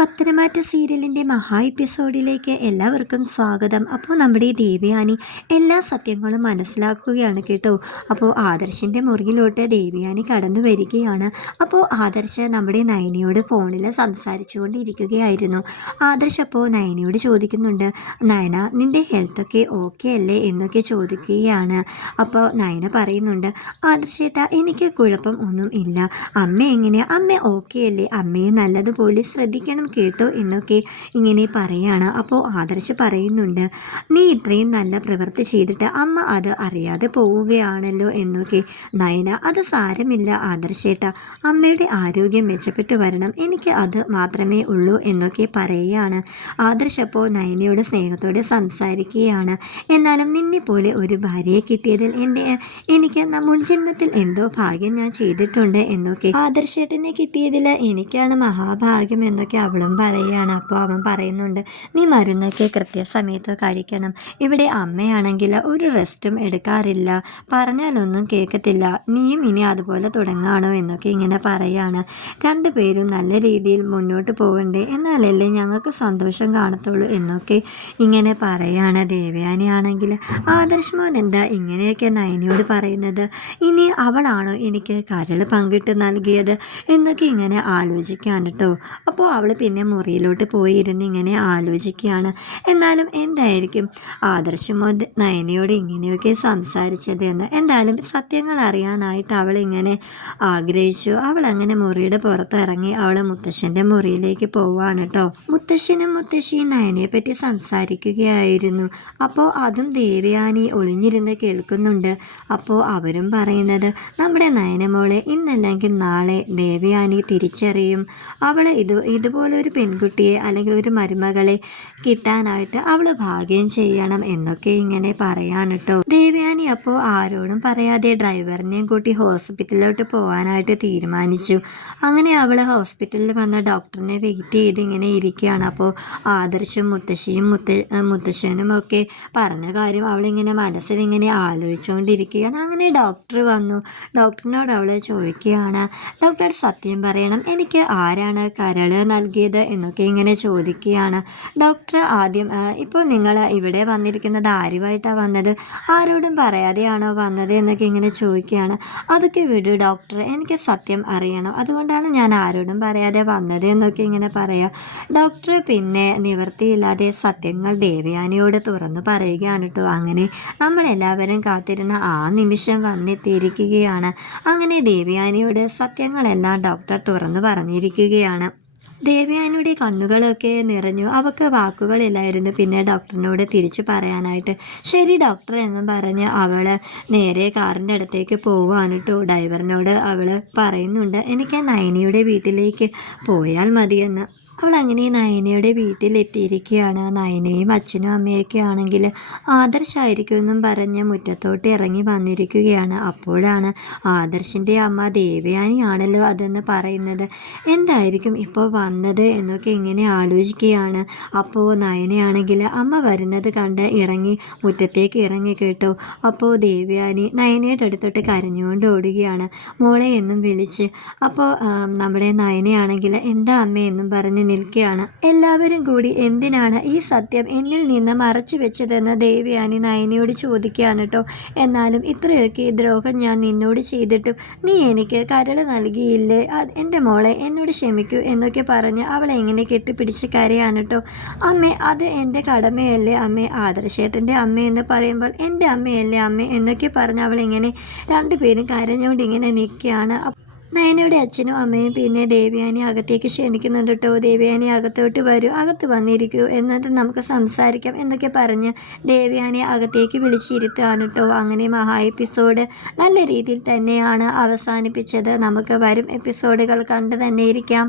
പത്തനമാറ്റ സീരിയലിന്റെ മഹാ എപ്പിസോഡിലേക്ക് എല്ലാവർക്കും സ്വാഗതം. അപ്പോൾ നമ്മുടെ ദേവിയാനി എല്ലാ സത്യങ്ങളും മനസ്സിലാക്കുകയാണ് കേട്ടോ. അപ്പോൾ ആദർശിന്റെ മുറിയിലോട്ട് ദേവിയാനി കടന്നു വരികയാണ്. അപ്പോൾ ആദർശ് നമ്മുടെ നയനിയോട് ഫോണിൽ സംസാരിച്ചുകൊണ്ടിരിക്കുകയായിരുന്നു. ആദർശ് അപ്പോൾ നയനിയോട് ചോദിക്കുന്നുണ്ട് നയന നിന്റെ ഹെൽത്തൊക്കെ ഓക്കെ അല്ലേ? എന്നൊക്കെ ചോദിക്കുകയാണ്. അപ്പോൾ നയന പറയുന്നുണ്ട് ആദർശേട്ടാ എനിക്ക് കുഴപ്പം ഒന്നും ഇല്ല. അമ്മ എങ്ങനെയാണ് അമ്മ ഓക്കെ അല്ലേ? അമ്മയെ നല്ലതുപോലെ ശ്രദ്ധിക്കണം കേട്ടോ എന്നൊക്കെ ഇങ്ങനെ പറയാണ്. അപ്പോൾ ആദർശ് പറയുന്നുണ്ട് നീ ഇത്രയും നല്ല പ്രവൃത്തി ചെയ്തിട്ട് അമ്മ അത് അറിയാതെ പോവുകയാണല്ലോ എന്നൊക്കെ. നയന അത് സാരമില്ല ആദർശേട്ട. അമ്മയുടെ ആരോഗ്യം മെച്ചപ്പെട്ടു വരണം. എനിക്ക് അത് മാത്രമേ ഉള്ളൂ എന്നൊക്കെ പറയുകയാണ് ആദർശ് അപ്പോൾ നയനയോട് സ്നേഹത്തോടെ സംസാരിക്കുകയാണ്. എന്നാലും നിന്നെ പോലെ ഒരു ഭാര്യയെ കിട്ടിയതിൽ എന്റെ എനിക്ക് മുൻജന്മത്തിൽ എന്തോ ഭാഗ്യം ഞാൻ ചെയ്തിട്ടുണ്ട് എന്നൊക്കെ. ആദർശേട്ടനെ കിട്ടിയതിൽ എനിക്കാണ് മഹാഭാഗ്യം എന്നൊക്കെ അവളും പറയുകയാണ്. അപ്പോൾ അവൻ പറയുന്നുണ്ട് നീ മരുന്നൊക്കെ കൃത്യസമയത്ത് കഴിക്കണം. ഇവിടെ അമ്മയാണെങ്കിൽ ഒരു റെസ്റ്റും എടുക്കാറില്ല. പറഞ്ഞാലൊന്നും കേൾക്കത്തില്ല. നീയും ഇനി അതുപോലെ തുടങ്ങാണോ എന്നൊക്കെ ഇങ്ങനെ പറയാണ് രണ്ടുപേരും നല്ല രീതിയിൽ മുന്നോട്ട് പോകണ്ടേ? എന്നാലല്ലേ ഞങ്ങൾക്ക് സന്തോഷം കാണത്തുള്ളൂ എന്നൊക്കെ ഇങ്ങനെ പറയാണ് ദേവയാനിയാണെങ്കിൽ. ആദർശ് മോൻ എന്താ ഇങ്ങനെയൊക്കെ നയനിയോട് പറയുന്നത്? ഇനി അവളാണോ എനിക്ക് കരൾ പങ്കിട്ട് നൽകിയത്? എന്നൊക്കെ ഇങ്ങനെ ആലോചിക്കാൻ കേട്ടോ. അപ്പോൾ അവൾ പിന്നെ മുറിയിലോട്ട് പോയിരുന്ന് ഇങ്ങനെ ആലോചിക്കുകയാണ്. എന്നാലും എന്തായിരിക്കും? ആദർശമോ നയനയോട് ഇങ്ങനെയൊക്കെ സംസാരിച്ചത് എന്ന് എന്തായാലും സത്യങ്ങൾ അറിയാനായിട്ട് അവൾ ഇങ്ങനെ ആഗ്രഹിച്ചു. അവൾ അങ്ങനെ മുറിയുടെ പുറത്തിറങ്ങി അവൾ മുത്തശ്ശന്റെ മുറിയിലേക്ക് പോവാണ് കേട്ടോ. മുത്തശ്ശനും മുത്തശ്ശിയും നയനയെ പറ്റി സംസാരിക്കുകയായിരുന്നു. അപ്പോൾ അതും ദേവയാനി ഒളിഞ്ഞിരുന്ന് കേൾക്കുന്നുണ്ട്. അപ്പോൾ അവരും പറയുന്നത് നമ്മുടെ നയനമോളെ ഇന്നല്ലെങ്കിൽ നാളെ ദേവയാനി തിരിച്ചറിയും. അവൾ ഇത് ഇതുപോലെ ഒരു പെൺകുട്ടിയെ അല്ലെങ്കിൽ ഒരു മരുമകളെ കിട്ടാനായിട്ട് അവൾ ഭാഗ്യം ചെയ്യണം എന്നൊക്കെ ഇങ്ങനെ പറയാൻ കേട്ടോ ദേവയാനി അപ്പോൾ ആരോടും പറയാതെ ഡ്രൈവറിനെയും കൂട്ടി ഹോസ്പിറ്റലിലോട്ട് പോകാനായിട്ട് തീരുമാനിച്ചു. അങ്ങനെ അവൾ ഹോസ്പിറ്റലിൽ വന്ന ഡോക്ടറിനെ വെയിറ്റ് ചെയ്ത് ഇങ്ങനെ ഇരിക്കുകയാണ്. അപ്പോൾ ആദർശും മുത്തശ്ശിയും മുത്ത മുത്തശ്ശനും ഒക്കെ പറഞ്ഞ കാര്യം അവളിങ്ങനെ മനസ്സിലിങ്ങനെ ആലോചിച്ചുകൊണ്ടിരിക്കുകയാണ്. അങ്ങനെ ഡോക്ടർ വന്നു. ഡോക്ടറിനോട് അവൾ ചോദിക്കുകയാണ് ഡോക്ടർ സത്യം പറയണം. എനിക്ക് ആരാണ് കരൾ നൽകിയത് എന്നൊക്കെ ഇങ്ങനെ ചോദിക്കുകയാണ്. ഡോക്ടർ ആദ്യം ഇപ്പോൾ നിങ്ങൾ ഇവിടെ വന്നിരിക്കുന്നത് ആരുമായിട്ടാണ് വന്നത്? ആരോടും പറയാതെയാണോ വന്നത് എന്നൊക്കെ ഇങ്ങനെ ചോദിക്കുകയാണ്. അതൊക്കെ വിടൂ ഡോക്ടർ എനിക്ക് സത്യം അറിയണം. അതുകൊണ്ടാണ് ഞാൻ ആരോടും പറയാതെ വന്നത് എന്നൊക്കെ ഇങ്ങനെ പറയാം. ഡോക്ടർ പിന്നെ നിവൃത്തിയില്ലാതെ സത്യങ്ങൾ ദേവയാനിയോട് തുറന്നു പറയുകയാണ് കേട്ടോ. അങ്ങനെ നമ്മളെല്ലാവരും കാത്തിരുന്ന ആ നിമിഷം വന്നെത്തിയിരിക്കുകയാണ്. അങ്ങനെ ദേവയാനിയോട് സത്യങ്ങളെല്ലാം ഡോക്ടർ തുറന്നു പറഞ്ഞിരിക്കുകയാണ്. ദേവയാനിയുടെ കണ്ണുകളൊക്കെ നിറഞ്ഞു. അവൾക്ക് വാക്കുകളില്ലായിരുന്നു. പിന്നെ ഡോക്ടറിനോട് തിരിച്ചു പറയാനായിട്ട്. ശരി ഡോക്ടർ എന്നും പറഞ്ഞ് അവൾ നേരെ കാറിന്റെ അടുത്തേക്ക് പോവാണ് കേട്ടോ ഡ്രൈവറിനോട് അവൾ പറയുന്നുണ്ട് എനിക്ക് നയനിയുടെ വീട്ടിലേക്ക് പോയാൽ മതിയെന്ന്. അവൾ അങ്ങനെ നയനയുടെ വീട്ടിലെത്തിയിരിക്കുകയാണ്. നയനയും അച്ഛനും അമ്മയൊക്കെ ആണെങ്കിൽ ആദർശായിരിക്കുമെന്നും പറഞ്ഞ് മുറ്റത്തോട്ട് ഇറങ്ങി വന്നിരിക്കുകയാണ്. അപ്പോഴാണ് ആദർശിന്റെ അമ്മ ദേവയാനി ദേവയാനിയാണല്ലോ അതെന്ന് പറയുന്നത്. എന്തായിരിക്കും ഇപ്പോൾ വന്നത്? എന്നൊക്കെ ഇങ്ങനെ ആലോചിക്കുകയാണ്. അപ്പോൾ നയനയാണെങ്കിൽ അമ്മ വരുന്നത് കണ്ട് ഇറങ്ങി മുറ്റത്തേക്ക് ഇറങ്ങി കേട്ടോ. അപ്പോൾ ദേവയാനി നയനയുടെ അടുത്തോട്ട് കരഞ്ഞുകൊണ്ട് ഓടുകയാണ്. മോളെ എന്നും വിളിച്ച്. അപ്പോൾ നമ്മുടെ നയനയാണെങ്കിൽ എന്താ അമ്മയെന്നും പറഞ്ഞ് നിൽക്കുകയാണ് എല്ലാവരും കൂടി എന്തിനാണ് ഈ സത്യം എന്നിൽ നിന്ന് മറച്ചു വെച്ചതെന്ന് ദേവയാനി നയനിയോട് ചോദിക്കുകയാണ് കേട്ടോ എന്നാലും ഇത്രയൊക്കെ ദ്രോഹം ഞാൻ നിന്നോട് ചെയ്തിട്ടും നീ എനിക്ക് കരൾ നൽകിയില്ലേ? എന്റെ മോളെ എന്നോട് ക്ഷമിക്കൂ എന്നൊക്കെ പറഞ്ഞ് അവളെ എങ്ങനെ കെട്ടിപ്പിടിച്ച് കരയാണ് കേട്ടോ അമ്മേ അത് എന്റെ കടമയല്ലേ അമ്മേ? ആദർശേട്ടന്റെ അമ്മ എന്ന് പറയുമ്പോൾ എന്റെ അമ്മയല്ലേ അമ്മ എന്നൊക്കെ പറഞ്ഞ് അവളിങ്ങനെ രണ്ടുപേരും കരഞ്ഞുകൊണ്ട് ഇങ്ങനെ നിൽക്കുകയാണ്. നയനയുടെ അച്ഛനും അമ്മയും പിന്നെ ദേവയാനി അകത്തേക്ക് ക്ഷണിക്കുന്നുണ്ട് കേട്ടോ ദേവയാനി അകത്തോട്ട് വരൂ. അകത്ത് വന്നിരിക്കൂ. എന്നിട്ട് നമുക്ക് സംസാരിക്കാം എന്നൊക്കെ പറഞ്ഞ് ദേവയാനി അകത്തേക്ക് വിളിച്ചിരുത്തുകയാണ് കേട്ടോ അങ്ങനെ മഹാ എപ്പിസോഡ് നല്ല രീതിയിൽ തന്നെയാണ് അവസാനിപ്പിച്ചത്. നമുക്ക് വരും എപ്പിസോഡുകൾ കണ്ടു തന്നെ ഇരിക്കാം.